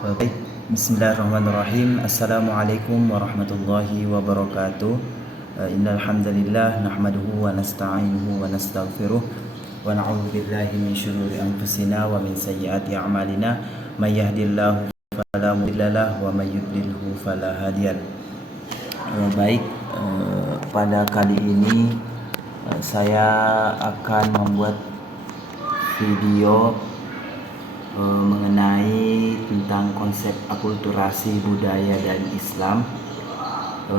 Baik, Bismillahirrahmanirrahim. Assalamualaikum warahmatullahi wabarakatuh. Innal hamdalillah nahmaduhu wa nasta'inuhu wa nastaghfiruh wa na'udzu billahi min syururi anfusina wa min sayyiati a'malina. May yahdihillahu fala mudhillalah wa may yudlilhu fala hadiyalah. Baik, pada kali ini saya akan membuat video mengenai tentang konsep akulturasi budaya dan Islam.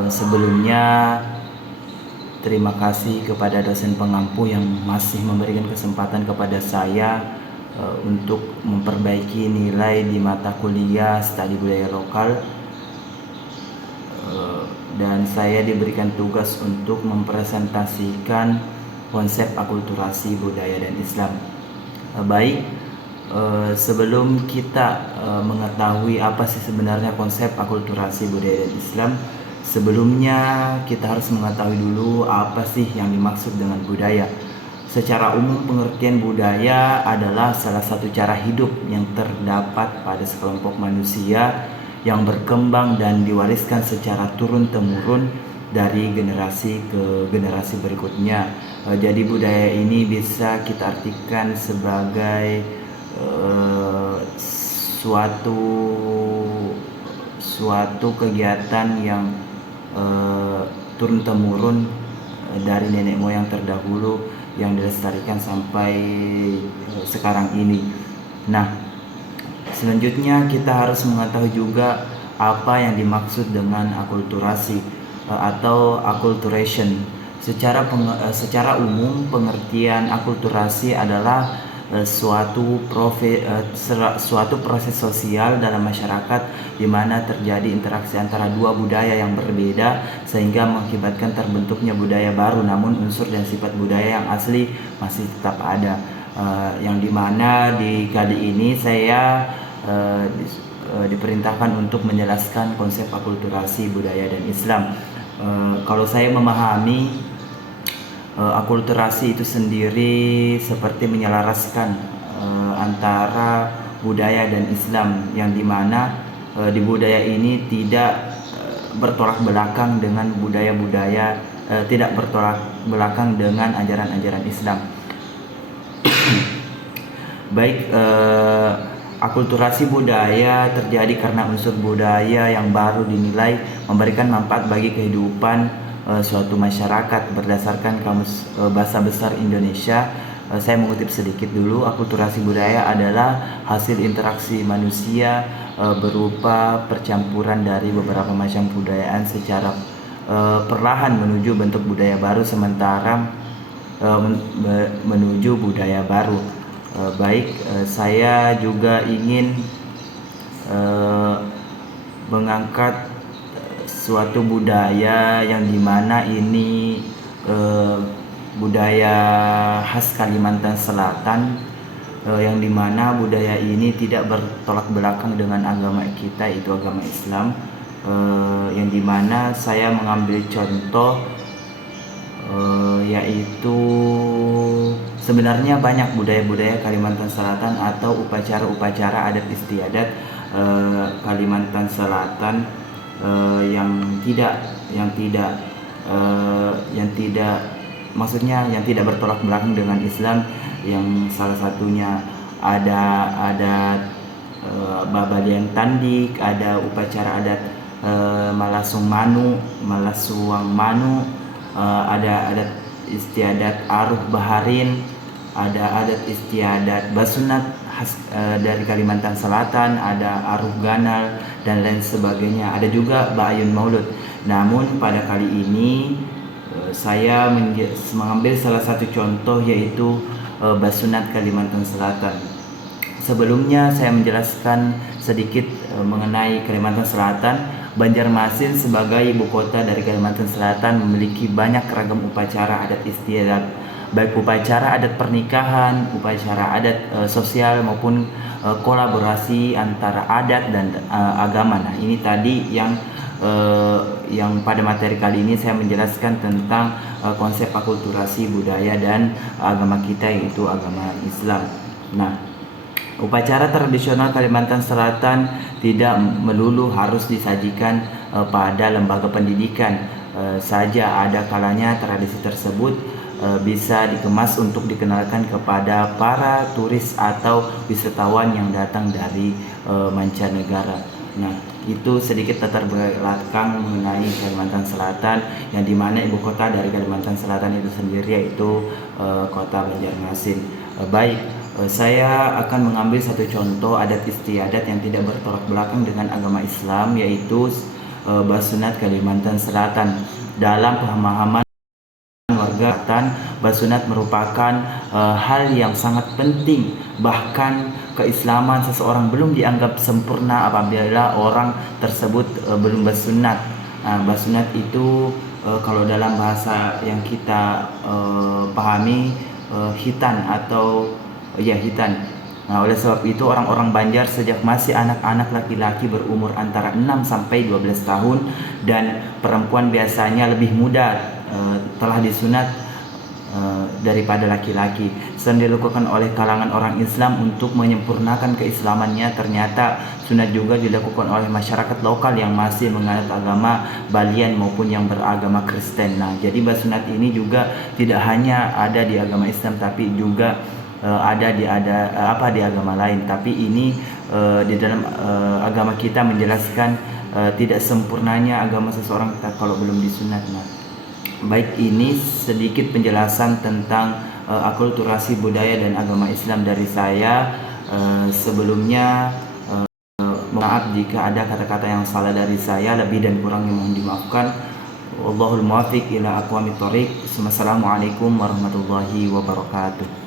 Sebelumnya terima kasih kepada dosen pengampu yang masih memberikan kesempatan kepada saya untuk memperbaiki nilai di mata kuliah studi budaya lokal, dan saya diberikan tugas untuk mempresentasikan konsep akulturasi budaya dan Islam. Baik, sebelum kita mengetahui apa sih sebenarnya konsep akulturasi budaya dan Islam, sebelumnya kita harus mengetahui dulu apa sih yang dimaksud dengan budaya. Secara umum, pengertian budaya adalah salah satu cara hidup yang terdapat pada sekelompok manusia yang berkembang dan diwariskan secara turun-temurun dari generasi ke generasi berikutnya. Jadi budaya ini bisa kita artikan sebagai suatu kegiatan yang turun temurun dari nenek moyang terdahulu yang dilestarikan sampai sekarang ini. Nah, selanjutnya kita harus mengetahui juga apa yang dimaksud dengan akulturasi atau acculturation. Secara umum, pengertian akulturasi adalah suatu proses sosial dalam masyarakat di mana terjadi interaksi antara dua budaya yang berbeda sehingga mengakibatkan terbentuknya budaya baru, namun unsur dan sifat budaya yang asli masih tetap ada. Yang dimana di kali ini saya diperintahkan untuk menjelaskan konsep akulturasi budaya dan Islam. Kalau saya memahami akulturasi itu sendiri seperti menyelaraskan antara budaya dan Islam, yang dimana di budaya ini tidak bertolak belakang dengan tidak bertolak belakang dengan ajaran-ajaran Islam. Baik, akulturasi budaya terjadi karena unsur budaya yang baru dinilai memberikan manfaat bagi kehidupan suatu masyarakat. Berdasarkan Kamus Bahasa Besar Indonesia, saya mengutip sedikit dulu. Akulturasi budaya adalah hasil interaksi manusia berupa percampuran dari beberapa macam kebudayaan secara perlahan menuju bentuk budaya baru menuju budaya baru. Baik, saya juga ingin mengangkat suatu budaya yang dimana ini budaya khas Kalimantan Selatan, yang dimana budaya ini tidak bertolak belakang dengan agama kita, itu agama Islam, yang dimana saya mengambil contoh yaitu sebenarnya banyak budaya-budaya Kalimantan Selatan atau upacara-upacara adat istiadat Kalimantan Selatan yang tidak bertolak belakang dengan Islam, yang salah satunya ada Babalian Tandik, ada upacara adat Malasuang Manu, ada adat istiadat Aruh Baharin, ada adat istiadat Basunat khas dari Kalimantan Selatan, ada Aruh Ganal dan lain sebagainya. Ada juga Ba'ayun Maulud. Namun pada kali ini saya mengambil salah satu contoh, yaitu Basunat Kalimantan Selatan. Sebelumnya saya menjelaskan sedikit mengenai Kalimantan Selatan. Banjarmasin sebagai ibu kota dari Kalimantan Selatan memiliki banyak ragam upacara adat istiadat, baik upacara adat pernikahan, upacara adat sosial maupun kolaborasi antara adat dan agama. Nah, ini tadi yang pada materi kali ini saya menjelaskan tentang konsep akulturasi budaya dan agama kita, yaitu agama Islam. Nah, Upacara tradisional Kalimantan Selatan tidak melulu harus disajikan pada lembaga pendidikan saja. Ada kalanya tradisi tersebut bisa dikemas untuk dikenalkan kepada para turis atau wisatawan yang datang dari mancanegara. Nah, itu sedikit latar belakang mengenai Kalimantan Selatan, yang dimana ibu kota dari Kalimantan Selatan itu sendiri yaitu kota Banjarmasin. Baik. Saya akan mengambil satu contoh adat istiadat yang tidak bertolak belakang dengan agama Islam, yaitu Basunat Kalimantan Selatan. Dalam pemahaman warga Selatan, Basunat merupakan hal yang sangat penting. Bahkan keislaman seseorang belum dianggap sempurna apabila orang tersebut belum basunat. Basunat itu kalau dalam bahasa yang kita pahami hitan atau hitan. Nah, oleh sebab itu orang-orang Banjar sejak masih anak-anak laki-laki berumur antara 6 sampai 12 tahun dan perempuan biasanya lebih muda telah disunat daripada laki-laki. Selain dilakukan oleh kalangan orang Islam untuk menyempurnakan keislamannya, ternyata sunat juga dilakukan oleh masyarakat lokal yang masih menganut agama Balian maupun yang beragama Kristen. Nah, jadi basunat ini juga tidak hanya ada di agama Islam tapi juga ada di agama lain. Tapi ini di dalam agama kita menjelaskan tidak sempurnanya agama seseorang kalau belum disunat. Nah, baik, ini sedikit penjelasan tentang akulturasi budaya dan agama Islam dari saya. Sebelumnya maaf jika ada kata-kata yang salah dari saya, lebih dan kurangnya mohon dimaafkan. Wallahul muwaffiq ila aqwamit thoriq. Wassalamualaikum warahmatullahi wabarakatuh.